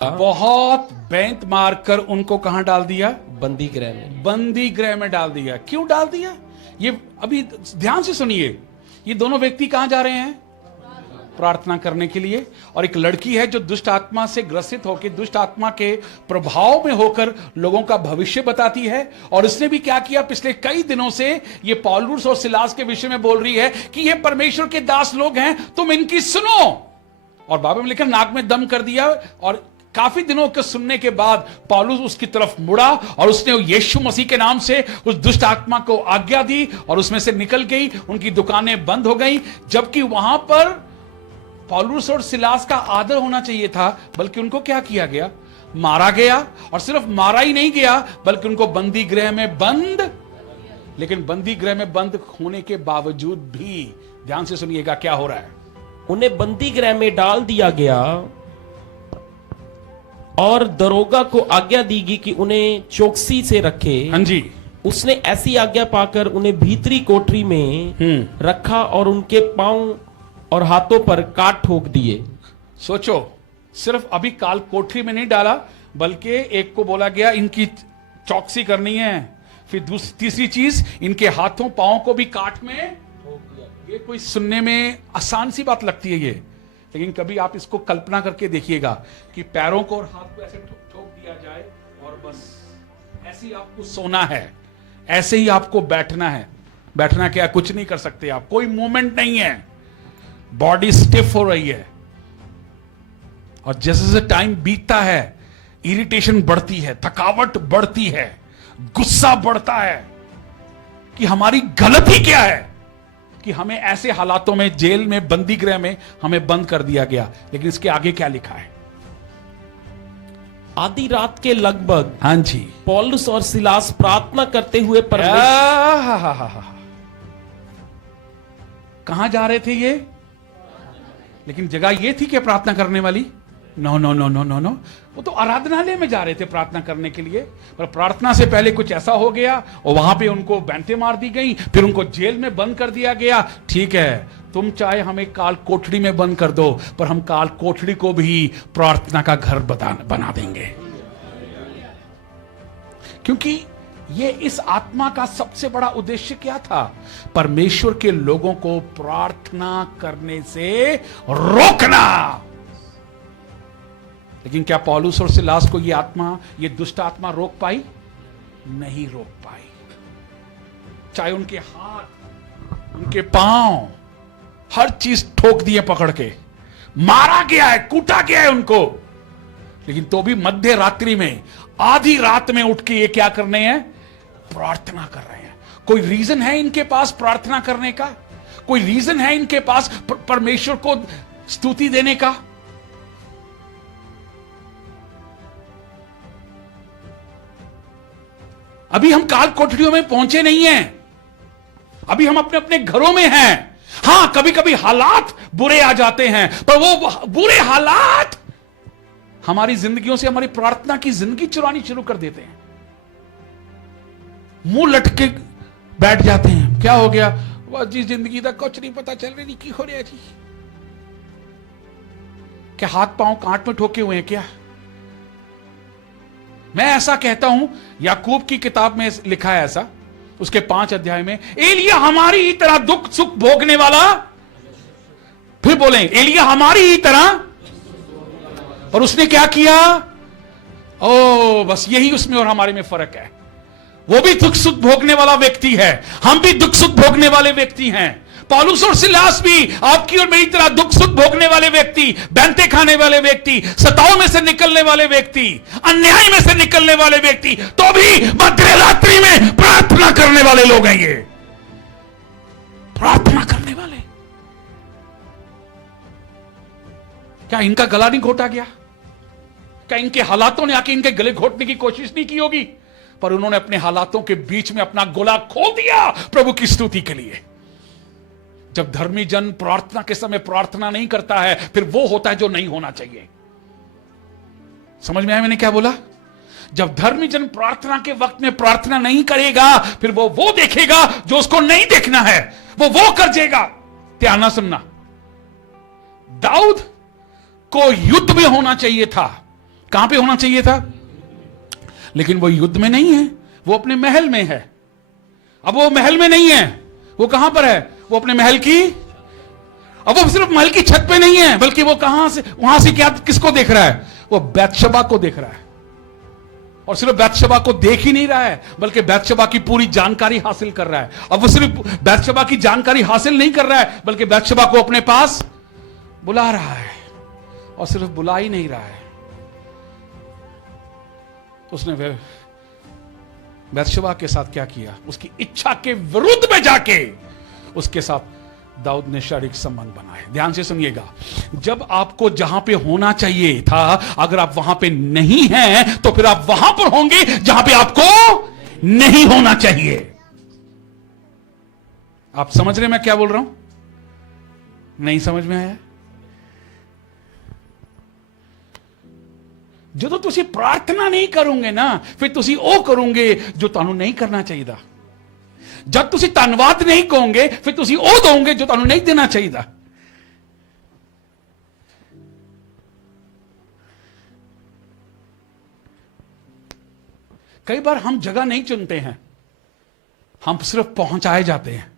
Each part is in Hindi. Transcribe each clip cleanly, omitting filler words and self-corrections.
बहुत बेंत मारकर उनको कहां डाल दिया? बंदी गृह में। बंदी गृह में डाल दिया। क्यों डाल दिया? ये अभी ध्यान से सुनिए, ये दोनों व्यक्ति कहां जा रहे हैं? प्रार्थना करने के लिए। और एक लड़की है जो दुष्ट आत्मा से ग्रसित होकर, दुष्ट आत्मा के प्रभाव में होकर लोगों का भविष्य बताती है। और उसने भी क्या किया? पिछले कई दिनों से ये पौलुस और सिलास के विषय में बोल रही है कि ये परमेश्वर के दास लोग हैं, तुम इनकी सुनो। और बाइबल में लिखा नाक में दम कर दिया। और काफी दिनों के सुनने के बाद पौलुस उसकी तरफ मुड़ा और उसने यीशु मसीह के नाम से उस दुष्ट आत्मा को आज्ञा दी और उसमें से निकल गई। उनकी दुकानें बंद हो गई। जबकि वहां पर पौलुस और सिलास का आदर होना चाहिए था, बल्कि उनको क्या किया गया? मारा गया। और सिर्फ मारा ही नहीं गया, बल्कि उनको बंदी गृह में बंद। लेकिन बंदी गृह में बंद होने के बावजूद भी ध्यान से सुनिएगा क्या हो रहा है। उन्हें बंदी गृह में डाल दिया गया और दरोगा को आज्ञा दी गई कि उन्हें चौकसी से रखे। हाँ जी। उसने ऐसी आज्ञा पाकर उन्हें भीतरी कोठरी में रखा और उनके पांव और हाथों पर काट ठोक दिए। सोचो, सिर्फ अभी काल कोठरी में नहीं डाला, बल्कि एक को बोला गया इनकी चौकसी करनी है। फिर तीसरी चीज, इनके हाथों पांव को भी काट में ठोक दिया। ये कोई सुनने में आसान सी बात लगती है ये, लेकिन कभी आप इसको कल्पना करके देखिएगा कि पैरों को और हाथ को ऐसे ठोक दिया जाए और बस ऐसे ही आपको सोना है, ऐसे ही आपको बैठना है। बैठना क्या? कुछ नहीं कर सकते आप, कोई मूवमेंट नहीं है, बॉडी स्टिफ हो रही है। और जैसे जैसे टाइम बीतता है, इरिटेशन बढ़ती है, थकावट बढ़ती है, गुस्सा बढ़ता है कि हमारी गलती क्या है कि हमें ऐसे हालातों में, जेल में, बंदी गृह में हमें बंद कर दिया गया। लेकिन इसके आगे क्या लिखा है? आधी रात के लगभग हाँ जी, पौलुस और सिलास प्रार्थना करते हुए कहां जा रहे थे ये? लेकिन जगह ये थी क्या प्रार्थना करने वाली? No no no no no no, वो तो आराधनालय में जा रहे थे प्रार्थना करने के लिए। पर प्रार्थना से पहले कुछ ऐसा हो गया और वहां पे उनको बैंतें मार दी गई, फिर उनको जेल में बंद कर दिया गया। ठीक है, तुम चाहे हमें काल कोठरी में बंद कर दो, पर हम काल कोठरी को भी प्रार्थना का घर बना देंगे। क्योंकि ये इस आत्मा का सबसे बड़ा उद्देश्य क्या था? परमेश्वर के लोगों को प्रार्थना करने से रोकना। लेकिन क्या पौलुस और सिलास को ये आत्मा, ये दुष्ट आत्मा रोक पाई? नहीं रोक पाई। चाहे उनके हाथ, उनके पांव, हर चीज ठोक दिए पकड़ के, मारा गया है, कूटा गया है उनको। लेकिन तो भी मध्य रात्रि में, आधी रात में उठ के ये क्या करने हैं? प्रार्थना कर रहे हैं। कोई रीजन है इनके पास प्रार्थना करने का? कोई रीजन है इनके पास परमेश्वर को स्तुति देने का? अभी हम काल कोठरियों में पहुंचे नहीं हैं, अभी हम अपने अपने घरों में हैं। हां, कभी कभी हालात बुरे आ जाते हैं, पर वो बुरे हालात हमारी जिंदगियों से हमारी प्रार्थना की जिंदगी चुरानी शुरू कर देते हैं। मुंह लटके बैठ जाते हैं। क्या हो गया? बस जी जिंदगी का कुछ नहीं पता चल रही, की हो रहा जी? क्या हाथ पांव कांट में ठोके हुए हैं क्या? मैं ऐसा कहता हूं, याकूब की किताब में लिखा है ऐसा, उसके 5 अध्याय में, एलिया हमारी ही तरह दुख सुख भोगने वाला। फिर बोलें, एलिया हमारी ही तरह। और उसने क्या किया? ओ बस यही उसमें और हमारे में फर्क है। वो भी दुख सुख भोगने वाला व्यक्ति है, हम भी दुख सुख भोगने वाले व्यक्ति हैं। पौलुस और सिलास भी आपकी और मेरी तरह दुख सुख भोगने वाले व्यक्ति, बैंते खाने वाले व्यक्ति, सताव में से निकलने वाले व्यक्ति, अन्याय में से निकलने वाले व्यक्ति, तो भी मध्य रात्रि में प्रार्थना करने वाले लोग हैं। ये प्रार्थना करने वाले, क्या इनका गला नहीं घोटा गया? क्या इनके हालातों ने आके इनके गले घोटने की कोशिश नहीं की होगी? पर उन्होंने अपने हालातों के बीच में अपना गला खोल दिया प्रभु की स्तुति के लिए। जब धर्मी जन प्रार्थना के समय प्रार्थना नहीं करता है, फिर वो होता है जो नहीं होना चाहिए। समझ में आया मैंने क्या बोला? जब धर्मी जन प्रार्थना के वक्त में प्रार्थना नहीं करेगा, फिर वो देखेगा जो उसको नहीं देखना है, वो कर देगा। ध्यान से सुनना, दाऊद को युद्ध में होना चाहिए था, कहां पे होना चाहिए था? लेकिन वो युद्ध में नहीं है, वो अपने महल में है। अब वो महल में नहीं है, वो कहां पर है? वो अपने महल की, अब वो सिर्फ महल की छत पे नहीं है, बल्कि वो कहां से, वहां से क्या, किसको देख रहा है? वो बैतशबा को देख रहा है। और सिर्फ बैतशबा को देख ही नहीं रहा है, बल्कि बैतशबा की पूरी जानकारी हासिल कर रहा है। अब वो सिर्फ बैतशबा की जानकारी हासिल नहीं कर रहा है, बल्कि बैतशबा को अपने पास बुला रहा है। और सिर्फ बुला ही नहीं रहा है, उसने बैतशबा के साथ क्या किया? उसकी इच्छा के विरुद्ध में जाके उसके साथ दाऊद ने शारीरिक संबंध बनाए। ध्यान से सुनिएगा, जब आपको जहां पे होना चाहिए था, अगर आप वहां पे नहीं हैं, तो फिर आप वहां पर होंगे जहां पे आपको नहीं होना चाहिए। आप समझ रहे मैं क्या बोल रहा हूं? नहीं समझ में आया? ਜਦੋਂ ਤੁਸੀਂ प्रार्थना नहीं करोगे ना, फिर ਤੁਸੀਂ ਉਹ ਕਰੋਗੇ जो ਤੁਹਾਨੂੰ नहीं करना चाहिए। जब ਤੁਸੀਂ ਧੰਨਵਾਦ नहीं कहोगे, फिर ਤੁਸੀਂ ਉਹ ਦੋਗੇ जो ਤੁਹਾਨੂੰ नहीं देना चाहिए। कई बार हम जगह नहीं चुनते हैं, हम सिर्फ पहुंचाए जाते हैं।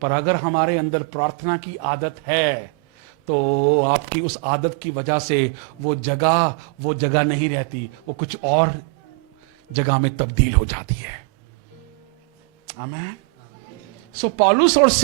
पर अगर हमारे अंदर प्रार्थना की आदत है, तो आपकी उस आदत की वजह से वो जगह नहीं रहती, वो कुछ और जगह में तब्दील हो जाती है। आमीन। सो पौलुस और